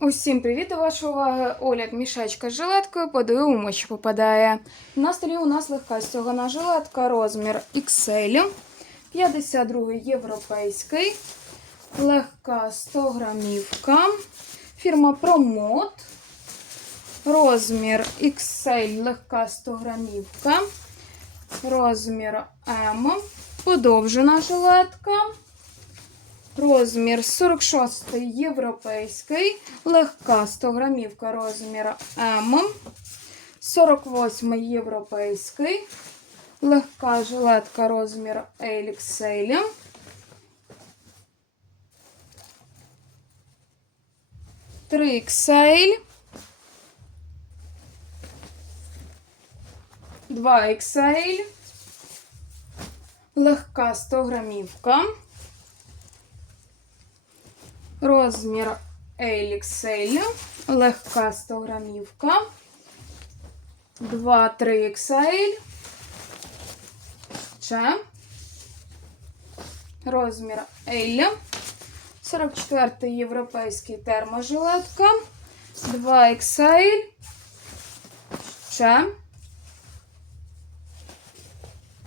Усім привіт до вашої уваги. Огляд мішечка з жилеткою. Подивимо, що попадає. На столі у нас легка стягана жилетка, розмір XL, 52 європейський, легка 100 грамівка, фірма Промот, розмір XL, легка 100 грамівка, розмір М, подовжена жилетка. Розмір 46 європейський, легка 100 грамівка розмір М, 48 європейський, легка жилетка розмір LXL, Три XL, 2 XL, легка 100 грамівка. Розмір LXL, легка 100 грамівка, 2-3 XL, ще, розмір L, 44 європейський терможилетка, 2 XL, ще,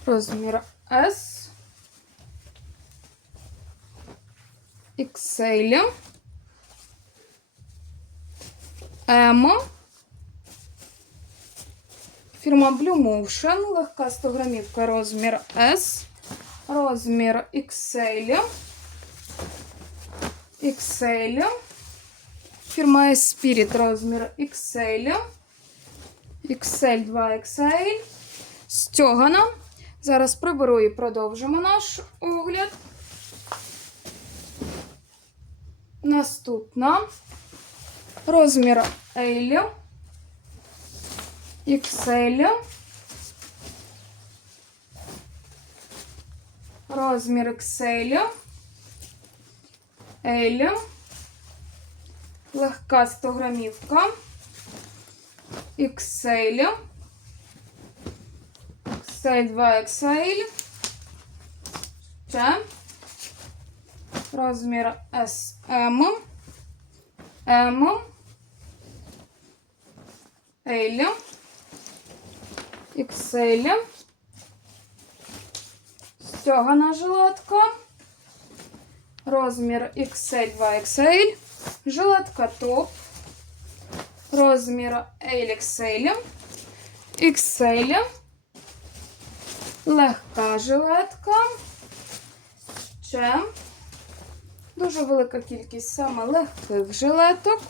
розмір S, XL, М, фірма Blue Motion, легка 100 грамівка, розмір S, розмір XL, XL, фірма Spirit, розмір XL, XL 2 XL, стягана. Зараз приберу і продовжимо наш огляд. Наступна. Розмір L, XL, розмір XL, L, легка 100 грамівка, XL, XL 2 XL, ще розмір SM, M, L, XL, стягана жилетка, розмір XL 2 XL, жилетка топ, розмір LXL, XL, легка жилетка, ще Дуже велика кількість саме легких жилеток.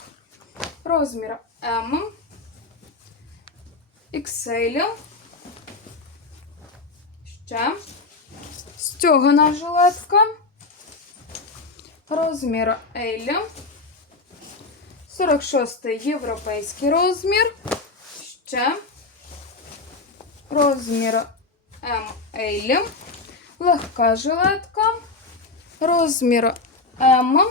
Розмір М, XL, ще. Стягана жилетка, розмір L, 46 європейський розмір, ще. Розмір ML, легка жилетка, розмір М.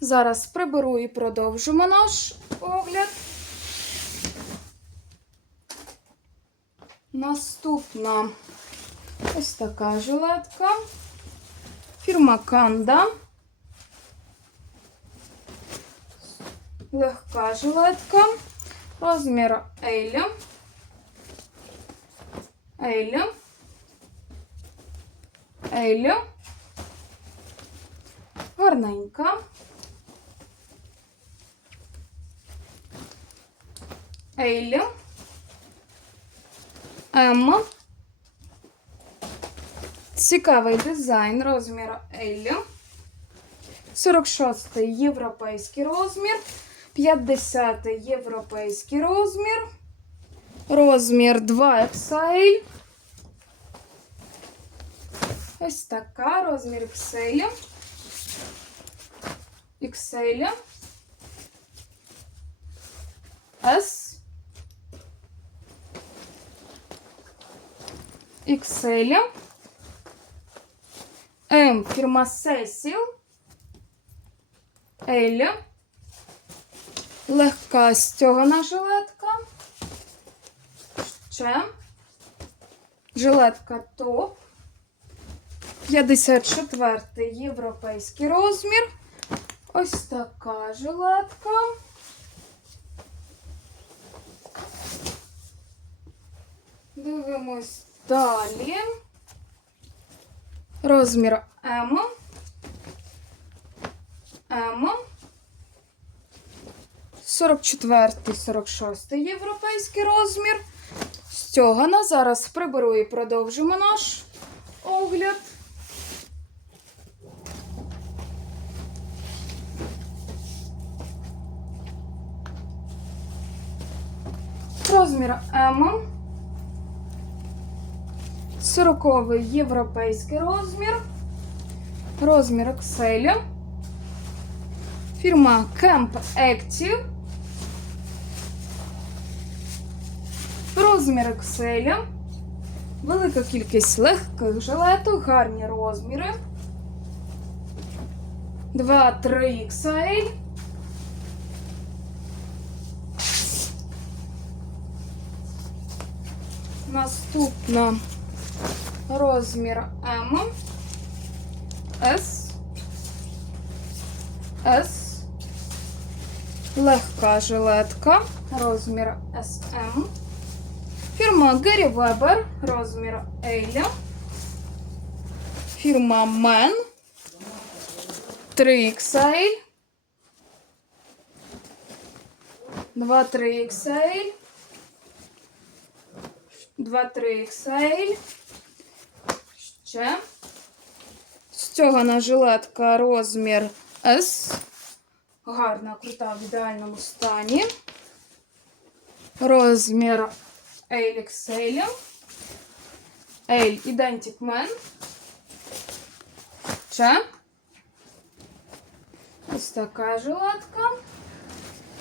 Зараз приберу і продовжимо наш огляд. Наступна ось така жилетка. Фірма Канда. Легка жилетка. Розмір L. L. L гарненька. Ель. М. Цікавий дизайн розміру L. 46 європейський розмір. 50 європейський розмір. Розмір 2 XL. Ось така розмір XL. XL, S, XL, М, фірма Cecil, L, легка стягана жилетка, ще, жилетка топ, 54 європейський розмір. Ось така жилетка. Дивимось далі. Розмір М. М. 44-46 європейський розмір. Стьогана. Зараз приберу і продовжимо наш огляд. Розмір М. 40 європейський розмір. Розмір Excel. Фірма Camp Active. Розмір Excel. Велика кількість легких жилеток, гарні розміри. 2-3 XL. Наступна розмір М. С. С. Легка жилетка. Розмір SM. Фірма Гері Вебер. Розмір L. Фірма Мен. 3XL. 2-3 XL. 2-3 XL. Ще. Стягана жилетка розмір S. Гарна, крута, в ідеальному стані. Розмір LXL. L Identic Man. Ще. Ось така жилетка.